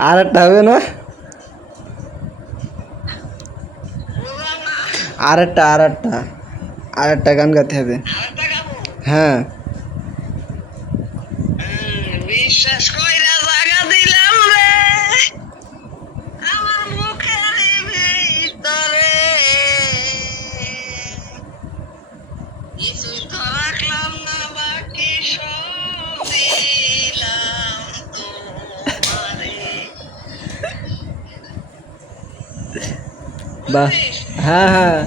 আর একটা হবে না? আর একটা আর একটা আর একটা গান গাতে হবে হ্যাঁ বিশ্বাস কইরা বাহ হ্যাঁ হ্যাঁ।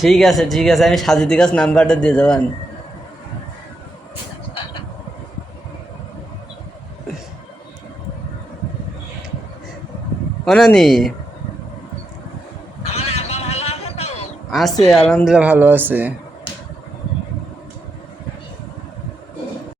ঠিক আছে ঠিক আছে আমি সাজিদি গাছ নাম্বারটা দিয়ে যাবেন। অনানি? আছে আলহামদুলিল্লাহ ভালো আছে।